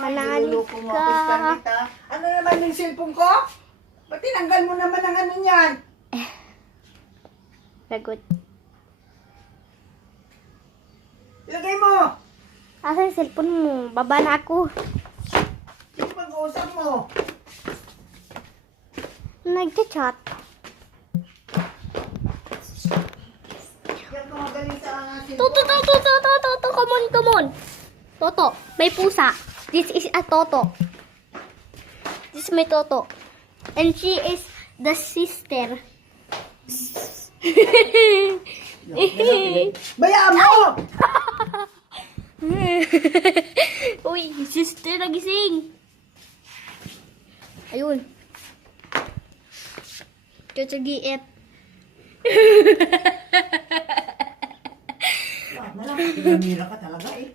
Manalig niluloko mo ka. ako, Scarlett, ha? Ano naman yung cellphone ko? Ba't tinanggal mo naman ang ano niyan? Lagot. Ilagay mo! Asa yung cellphone mo? Baba na ako. Sino pag-uusap mo? Nagchat-chat. Yan ka magaling sa Toto, Toto, Toto, Toto, come on, come on. Toto, may pusa. This is a Toto. This is my Toto. And she is the sister. Bayaan mo! Uy, sister nagising. Ayun. Chuchugiit. Pinamira ka talaga eh.